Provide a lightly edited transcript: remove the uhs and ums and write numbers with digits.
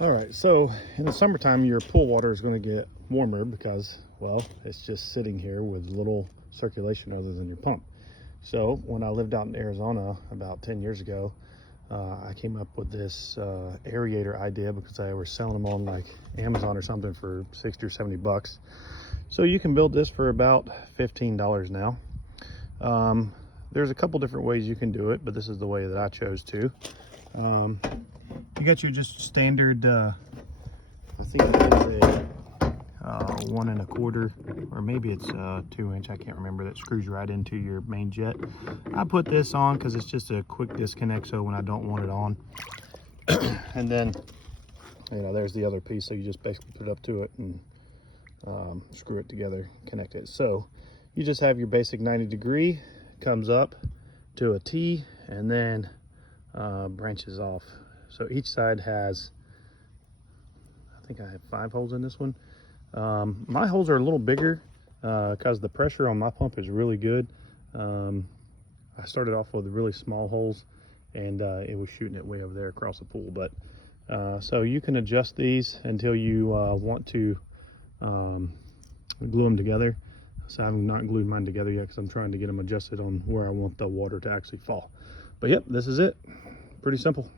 All right, so in the summertime, your pool water is going to get warmer because, well, it's just sitting here with little circulation other than your pump. So when I lived out in Arizona about 10 years ago, I came up with this aerator idea because I was selling them on like Amazon or something for 60 or 70 bucks. So you can build this for about $15 now. There's a couple different ways you can do it, but this is the way that I chose to. You got your just standard, I think it is a 1 1/4, or maybe it's 2-inch, I can't remember, that screws right into your main jet. I put this on because it's just a quick disconnect, so when I don't want it on. And then, you know, there's the other piece, so you just basically put it up to it and screw it together, connect it. So you just have your basic 90-degree, comes up to a T, and then branches off. So each side has, I think I have 5 holes in this one. My holes are a little bigger because the pressure on my pump is really good. I started off with really small holes, and it was shooting it way over there across the pool. But so you can adjust these until you want to glue them together. So I have not glued mine together yet because I'm trying to get them adjusted on where I want the water to actually fall. But yep, this is it. Pretty simple.